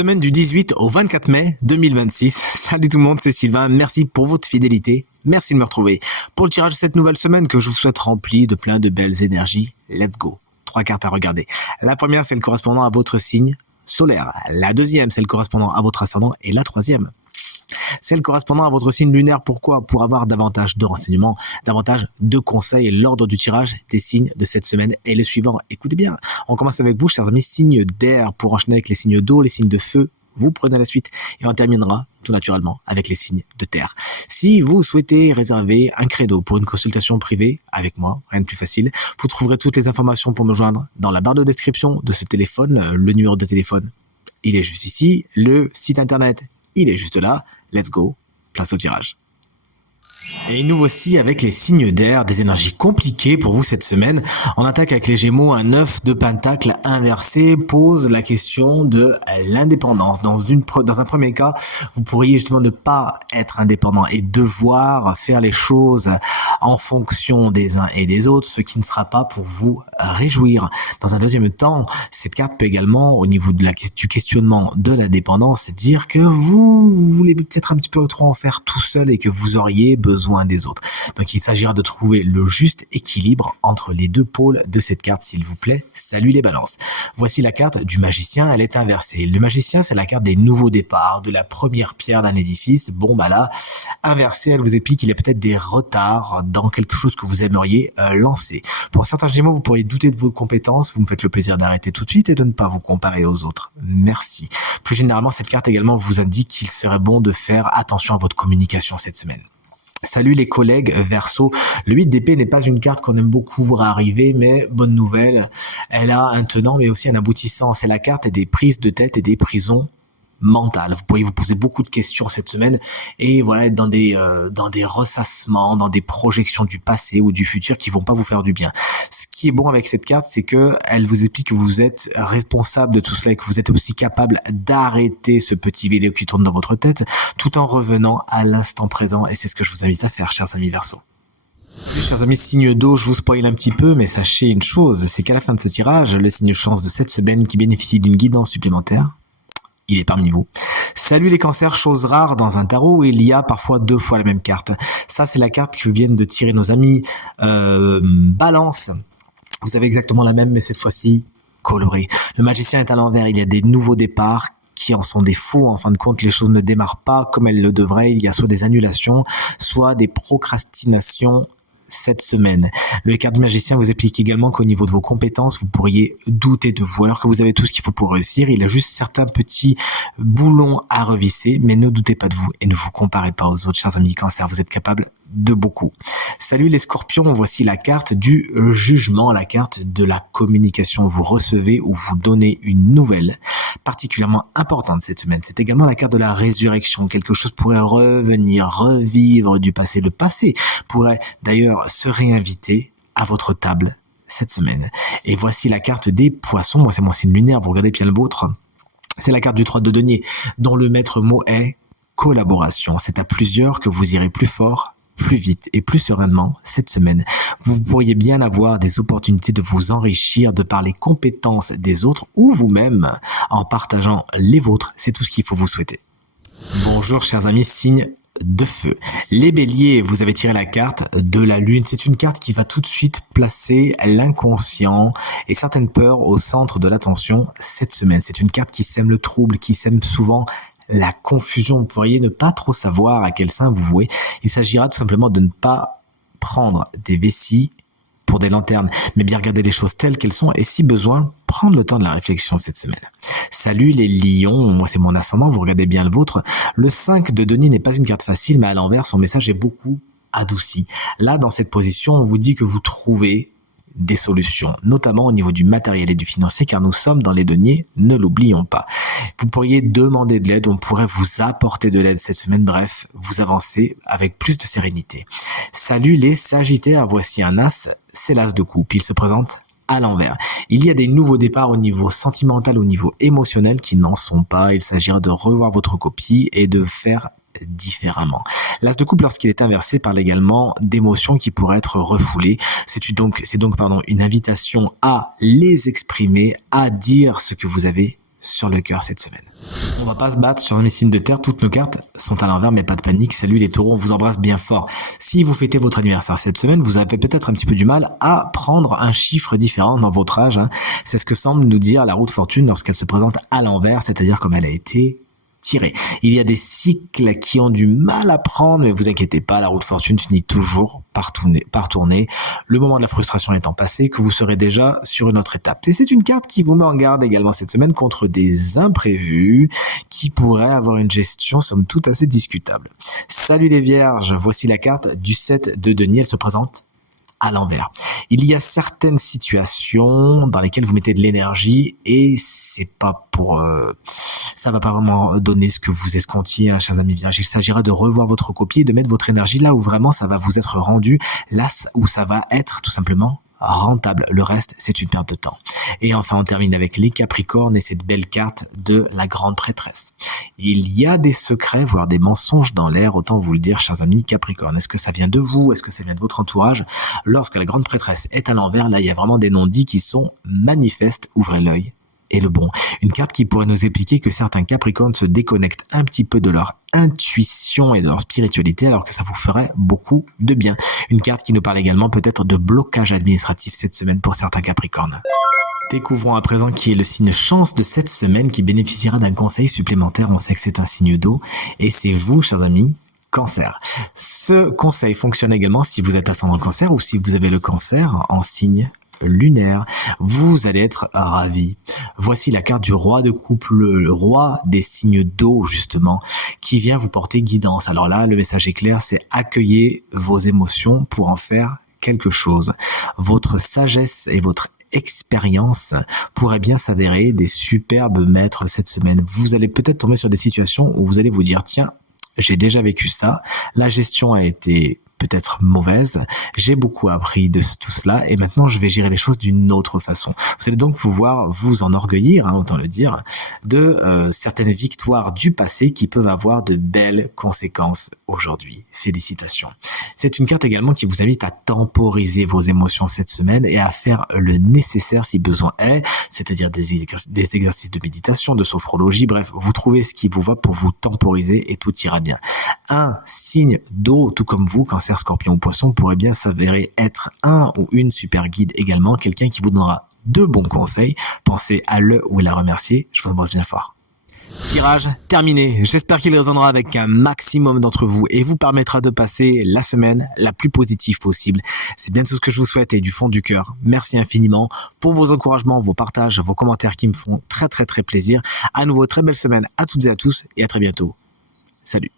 Semaine du 18 au 24 mai 2026. Salut tout le monde, c'est Sylvain. Merci pour votre fidélité. Merci de me retrouver pour le tirage de cette nouvelle semaine que je vous souhaite remplie de plein de belles énergies. Let's go. 3 cartes à regarder. La première, c'est le correspondant à votre signe solaire. La deuxième, c'est le correspondant à votre ascendant. Et la troisième, c'est le correspondant à votre signe lunaire. Pourquoi ? Pour avoir davantage de renseignements, davantage de conseils. L'ordre du tirage des signes de cette semaine est le suivant. Écoutez bien, on commence avec vous, chers amis, signes d'air, pour enchaîner avec les signes d'eau, les signes de feu. Vous prenez la suite et on terminera tout naturellement avec les signes de terre. Si vous souhaitez réserver un créneau pour une consultation privée avec moi, rien de plus facile, vous trouverez toutes les informations pour me joindre dans la barre de description de ce téléphone. Le numéro de téléphone, il est juste ici. Le site internet, il est juste là. Let's go, place au tirage. Et nous voici avec les signes d'air, des énergies compliquées pour vous cette semaine. On attaque avec les Gémeaux, un 9 de pentacle inversé pose la question de l'indépendance. Dans un premier cas, vous pourriez justement ne pas être indépendant et devoir faire les choses en fonction des uns et des autres, ce qui ne sera pas pour vous réjouir. Dans un deuxième temps, cette carte peut également, au niveau du questionnement de l'indépendance, dire que vous voulez peut-être un petit peu trop en faire tout seul et que vous auriez besoin des autres. Donc il s'agira de trouver le juste équilibre entre les deux pôles de cette carte, s'il vous plaît. Salut les balances. Voici la carte du magicien, elle est inversée. Le magicien, c'est la carte des nouveaux départs, de la première pierre d'un édifice. Bon bah là, inversée, elle vous explique qu'il y a peut-être des retards dans quelque chose que vous aimeriez lancer. Pour certains Gémeaux, vous pourriez douter de vos compétences, vous me faites le plaisir d'arrêter tout de suite et de ne pas vous comparer aux autres. Merci. Plus généralement, cette carte également vous indique qu'il serait bon de faire attention à votre communication cette semaine. Salut les collègues Verseau. Le 8 d'épée n'est pas une carte qu'on aime beaucoup voir arriver, mais bonne nouvelle, elle a un tenant mais aussi un aboutissant. C'est la carte des prises de tête et des prisons mentales. Vous pourriez vous poser beaucoup de questions cette semaine et voilà, être dans des ressassements, dans des projections du passé ou du futur qui vont pas vous faire du bien. Ce qui est bon avec cette carte, c'est que elle vous explique que vous êtes responsable de tout cela et que vous êtes aussi capable d'arrêter ce petit vélo qui tourne dans votre tête tout en revenant à l'instant présent, et c'est ce que je vous invite à faire, chers amis Verseau. Chers amis signe d'eau, je vous spoil un petit peu, mais sachez une chose, c'est qu'à la fin de ce tirage, le signe chance de cette semaine qui bénéficie d'une guidance supplémentaire, il est parmi vous. Salut les cancers, chose rare dans un tarot, il y a parfois 2 fois la même carte. Ça, c'est la carte que viennent de tirer nos amis Balance. Vous avez exactement la même, mais cette fois-ci colorée. Le magicien est à l'envers, il y a des nouveaux départs qui en sont des faux. En fin de compte, les choses ne démarrent pas comme elles le devraient. Il y a soit des annulations, soit des procrastinations cette semaine. Le carte du magicien vous explique également qu'au niveau de vos compétences, vous pourriez douter de vous, alors que vous avez tout ce qu'il faut pour réussir. Il y a juste certains petits boulons à revisser, mais ne doutez pas de vous et ne vous comparez pas aux autres, chers amis Cancer. Vous êtes capables de beaucoup. Salut les scorpions, voici la carte du jugement, la carte de la communication. Vous recevez ou vous donnez une nouvelle particulièrement importante cette semaine. C'est également la carte de la résurrection. Quelque chose pourrait revenir, revivre du passé. Le passé pourrait d'ailleurs se réinviter à votre table cette semaine. Et voici la carte des poissons. Moi, c'est mon signe lunaire, vous regardez bien le vôtre. C'est la carte du 3 de denier, dont le maître mot est collaboration. C'est à plusieurs que vous irez plus fort, plus vite et plus sereinement cette semaine. Vous pourriez bien avoir des opportunités de vous enrichir de par les compétences des autres ou vous-même en partageant les vôtres. C'est tout ce qu'il faut vous souhaiter. Bonjour chers amis, signe de feu. Les béliers, vous avez tiré la carte de la lune. C'est une carte qui va tout de suite placer l'inconscient et certaines peurs au centre de l'attention cette semaine. C'est une carte qui sème le trouble, qui sème souvent la confusion. Vous pourriez ne pas trop savoir à quel sein vous vouez. Il s'agira tout simplement de ne pas prendre des vessies pour des lanternes, mais bien regarder les choses telles qu'elles sont et si besoin, prendre le temps de la réflexion cette semaine. Salut les lions, moi c'est mon ascendant, vous regardez bien le vôtre. Le 5 de denier n'est pas une carte facile, mais à l'envers, son message est beaucoup adouci. Là, dans cette position, on vous dit que vous trouvez des solutions, notamment au niveau du matériel et du financier, car nous sommes dans les deniers, ne l'oublions pas. Vous pourriez demander de l'aide, on pourrait vous apporter de l'aide cette semaine, bref, vous avancez avec plus de sérénité. Salut les sagittaires, voici un as, c'est l'as de coupe, il se présente à l'envers. Il y a des nouveaux départs au niveau sentimental, au niveau émotionnel qui n'en sont pas, il s'agira de revoir votre copie et de faire différemment. L'as de coupe, lorsqu'il est inversé, parle également d'émotions qui pourraient être refoulées. C'est donc une invitation à les exprimer, à dire ce que vous avez sur le cœur cette semaine. On va pas se battre sur les signes de terre, toutes nos cartes sont à l'envers, mais pas de panique. Salut les taureaux, on vous embrasse bien fort. Si vous fêtez votre anniversaire cette semaine, vous avez peut-être un petit peu du mal à prendre un chiffre différent dans votre âge. C'est ce que semble nous dire la roue de fortune lorsqu'elle se présente à l'envers, c'est-à-dire comme elle a été tirée. Il y a des cycles qui ont du mal à prendre, mais vous inquiétez pas, la roue de fortune finit toujours par tourner. Le moment de la frustration étant passé, que vous serez déjà sur une autre étape. Et c'est une carte qui vous met en garde également cette semaine contre des imprévus qui pourraient avoir une gestion somme toute assez discutable. Salut les vierges, voici la carte du 7 de denier, elle se présente à l'envers. Il y a certaines situations dans lesquelles vous mettez de l'énergie et c'est pas pour ça va pas vraiment donner ce que vous escomptiez, chers amis vierges. Il s'agira de revoir votre copie et de mettre votre énergie là où vraiment ça va vous être rendu, là où ça va être tout simplement rentable. Le reste, c'est une perte de temps. Et enfin, on termine avec les Capricornes et cette belle carte de la grande prêtresse. Il y a des secrets, voire des mensonges dans l'air, autant vous le dire, chers amis Capricornes. Est-ce que ça vient de vous? Est-ce que ça vient de votre entourage? Lorsque la grande prêtresse est à l'envers, là, il y a vraiment des non-dits qui sont manifestes. Ouvrez l'œil. Et le bon. Une carte qui pourrait nous expliquer que certains Capricornes se déconnectent un petit peu de leur intuition et de leur spiritualité alors que ça vous ferait beaucoup de bien. Une carte qui nous parle également peut-être de blocage administratif cette semaine pour certains Capricornes. Découvrons à présent qui est le signe chance de cette semaine qui bénéficiera d'un conseil supplémentaire. On sait que c'est un signe d'eau et c'est vous, chers amis, Cancer. Ce conseil fonctionne également si vous êtes ascendant Cancer ou si vous avez le cancer en signe lunaire. Vous allez être ravis. Voici la carte du roi de couple, le roi des signes d'eau justement, qui vient vous porter guidance. Alors là, le message est clair, c'est accueillir vos émotions pour en faire quelque chose. Votre sagesse et votre expérience pourrait bien s'avérer des superbes maîtres cette semaine. Vous allez peut-être tomber sur des situations où vous allez vous dire, tiens, j'ai déjà vécu ça, la gestion a été peut-être mauvaise, j'ai beaucoup appris de tout cela et maintenant je vais gérer les choses d'une autre façon. Vous allez donc pouvoir vous enorgueillir, autant le dire, de certaines victoires du passé qui peuvent avoir de belles conséquences aujourd'hui. Félicitations. C'est une carte également qui vous invite à temporiser vos émotions cette semaine et à faire le nécessaire si besoin est, c'est-à-dire des exercices de méditation, de sophrologie, bref, vous trouvez ce qui vous va pour vous temporiser et tout ira bien. Un signe d'eau, tout comme vous, Cancer, Scorpion ou Poisson, pourrait bien s'avérer être un ou une super guide également, quelqu'un qui vous donnera de bons conseils. Pensez à le ou la remercier. Je vous embrasse bien fort. Tirage terminé. J'espère qu'il résonnera avec un maximum d'entre vous et vous permettra de passer la semaine la plus positive possible. C'est bien tout ce que je vous souhaite et du fond du cœur. Merci infiniment pour vos encouragements, vos partages, vos commentaires qui me font très très très plaisir. À nouveau, très belle semaine à toutes et à tous et à très bientôt. Salut.